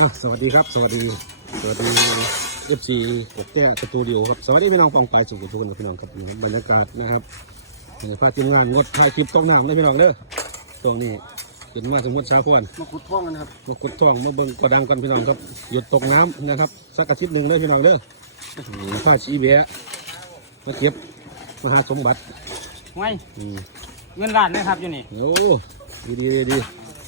อะสวัสดีครับ สวัสดี สวัสดีเอฟซีกบแก้สตูดิโอครับ สวัสดีพี่น้องปองไปสุขุทุกคนครับพี่น้องครับนี่ครับบรรยากาศนะครับนี่พาทีมงานงดถ่ายคลิปตกน้ำเลยพี่น้องเด้อตรงนี้ขึ้นมาสมมติชาควรมาขุดท่องกันนะครับมาขุดท่องมาเบิ่งกระดังกันพี่น้องครับ หยุดตกน้ำนะครับ สักอาทิตย์หนึ่งเลยพี่น้องเด้อนี่ผ้าชีเบะมาเก็บมหาสมบัติไว้อืมเงินล้านนะครับอยู่นี่โอ้ดีดีดีดี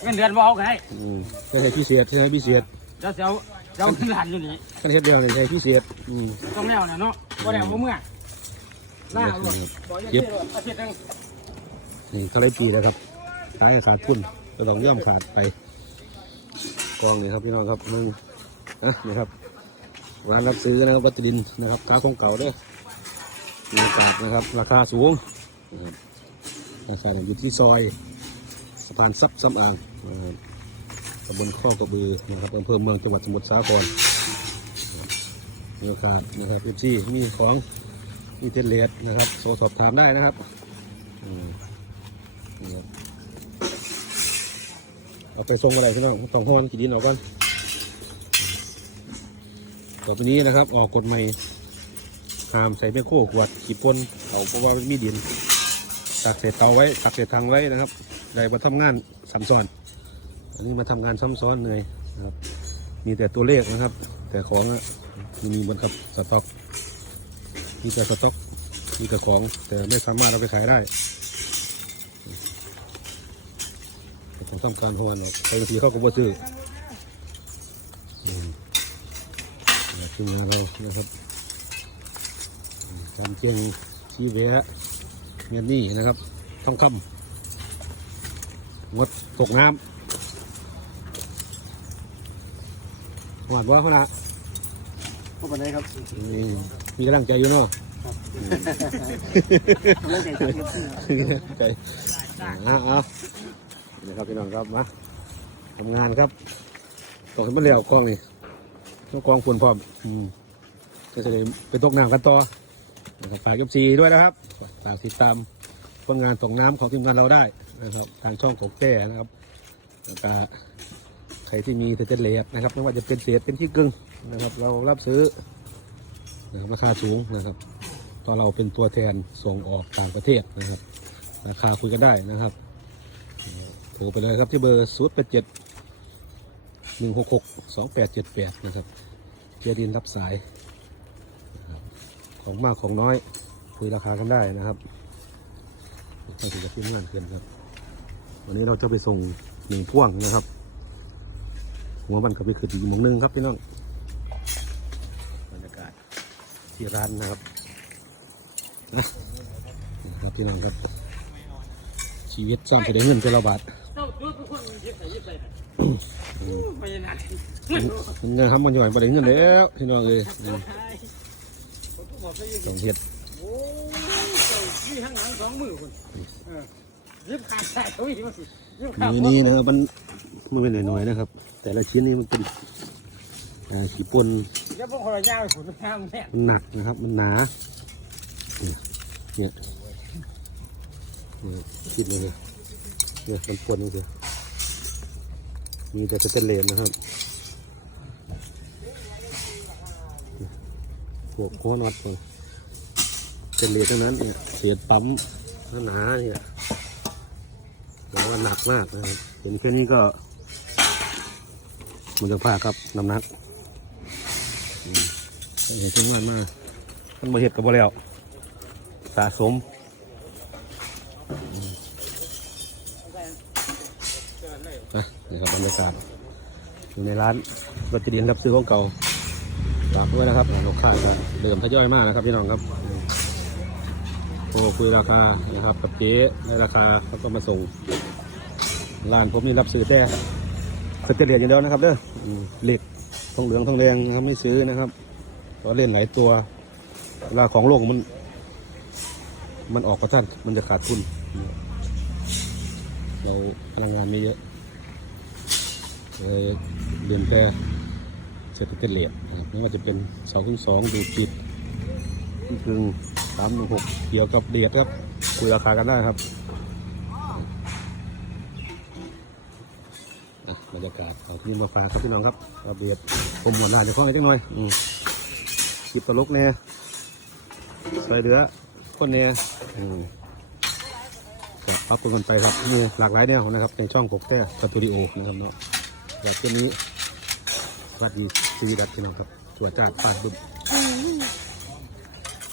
เงินเดือนบ่เอาไงอืมใช่พิเศษใช่พิเศษ เดี๋ยวเสียวเจ้าเงินล้านอยู่นี่ขั้นเฮ็ดเดียวเลยใช่พิเศษอืมต้องแนวน่ะเนาะบ่แล้วบ่เมื่อหน้าเอาหมดบ่อยังเก็บเชื่ออาทิตย์หนึงนี่เท่าไรปีแล้วครับขายให้ขาดทุนก็ต้องย่อมขาดไปกองนี่ครับพี่น้องครับมึงนะนี่ครับร้านรับซื้อนะครับวัตถุดินนะครับค้าของเก่าเด้วยมีโอกาสนะครับ ราคาสูงนะครับราคาอยู่ที่ซอยสะพานซับซ้ำอ่างนะครับ ตำบลข้อกระบือนะครับอำเภอเมืองจังหวัดสมุทรสาครนะครับมีโอกาสนะครับเอฟซีมีของมีเทนเลสนะครับโทรสอบถามได้นะครับเอาไปส่งอะไรพี่น้องต้องห้อนกี่ดินออกก่อนต่อไปนี้นะครับ ออกกฎใหม่ห้ามใส่แม่โคกวดขีดปนเขาเพราะว่ามันมีดินตักใส่เตาไว้ตักใส่ถังไว้นะครับได้มาทำงานซ้ำซ้อน อันนี้มาทำงานซ้ำซ้อนเหนื่อยนะครับ มีแต่ตัวเลขนะครับ แต่ของอะไมมีบนครับสต็อก มีแต่สต็อก มีแต่ของแต่ไม่สามารถเอาไปขายได้ของทำการฮอนออกบางทีเขาก็บ่ซื้ออืมนี่ทีมงานเรานะครับอืมการเจียงชีเวะเมียนี่นะครับทองคำงดตกน้ำ หวานว่าเขานะพวกปันไดครับนี่มีกำลังใจอยู่เนาะเรื่องใจจังครับใจเอาเอานี่ครับพี่น้องครับมาทำงานครับตกให้มันเร็วกล้องนี่ต้องกล้องฝุ่นพร้อมอืมก็จะได้ไปตกน้ำกันต่อนะครับฝากกับซีด้วยนะครับฝากติดตามผลงานตกน้ำของทีมงานเราได้นะครับ ทางช่องของแต้นะครับแล้วก็ใครที่มีเทเจเลสนะครับไม่ว่าจะเป็นเศษเป็นที่กึ่งนะครับ เรารับซื้อนะครับราคาสูงนะครับตอนเราเป็นตัวแทนส่งออกต่างประเทศนะครับ ราคาคุยกันได้นะครับโทรไปเลยครับที่เบอร์ศูนย์แปดเจ็ดหนึ่งหกหกสองแปดเจ็ดแปดนะครับเจดินรับสายของมากของน้อยคุยราคากันได้นะครับต้องถือจะพิมพ์งานเกินครับ วันนี้เราจะไปส่งหนึ่งพ่วงนะครับ หัวมันกับไปขึ้นอีกมงนึงครับพี่น้องบรรยากาศที่ร้านนะครับนะครับพี่น้องครับ ชีวิตสร้างไปได้เงินเป็นละบาทเจ้าตัวทุกคนยิบมันย่อยไปได้เงินแล้วพี่น้องเลยอืมต้องเฮ็ดโอ้ยเจ้ามีข้างหลังสองมือคน ยิบขาดใส่เขาอีกมาสิยิบขาดมือนี้นะครับมันมันเป็นหน่อยๆนะครับ แต่ละชิ้นนี่มันเป็นเอ่อขีปนเดี๋ยวพวกคนละยาวไปผลทางแม่มันหนักนะครับ มันหนาเนี่ยเนี่ยคิดเลยเนี่ยเนี่ยมันปนนี่คือมีแต่สเตนเลสนะครับพวกโคน็อตพวกสเตนเลสทั้งนั้นเนี่ยเศษปั๊มหนาๆเนี่ย แล้วว่าหนักมากนะครับเห็นแค่นี้ก็มันจะพาครับน้ำหนักเห็นทุกวันมามันมาเห็ดกับบ่แล้วสะสมนะนี่ครับบรรยากาศอยู่ในร้านรถจะดินรับซื้อของเก่าฝากด้วยนะครับลูกค้าเริ่มทยอยมากนะครับพี่น้องครับ โอ้คุยราคานะครับกับเจ๊ในราคาเขาก็มาส่งร้านผมนี่รับซื้อแต่สเตเลียอย่างเดียวนะครับเด้อเหล็กทองเหลืองทองแดงนะครับไม่ซื้อนะครับเพราะเล่นหลายตัวเวลาของโลกมัน มันออกกระทันมันจะขาดทุนเราพลังงานไม่เยอะเลยเดือนแพร่เสร็จสเตเลียนะครับไม่ว่าจะเป็นเสาขึ้นสองดูดจิตคึง สามหนึ่งหกเกี่ยวกับเดียดครับ คุยราคากันได้ครับบรรยากาศเอาที่นี่มาฝากครับพี่น้องครับอัปเดผมหมดหน้าจะคล้องอะไรจังหน่อยอืมคลิปตลกเนี่ยใส่เหลือคนเนี่ยอืมครับพับกันไปครับนี่หลากหลายแนวนะครับ ในช่องปกแท้สตูดิโอนะครับเนาะแบบเช่นนี้สวัสดีสวีดัตพี่น้องครับตัวจากปาดบึ้ม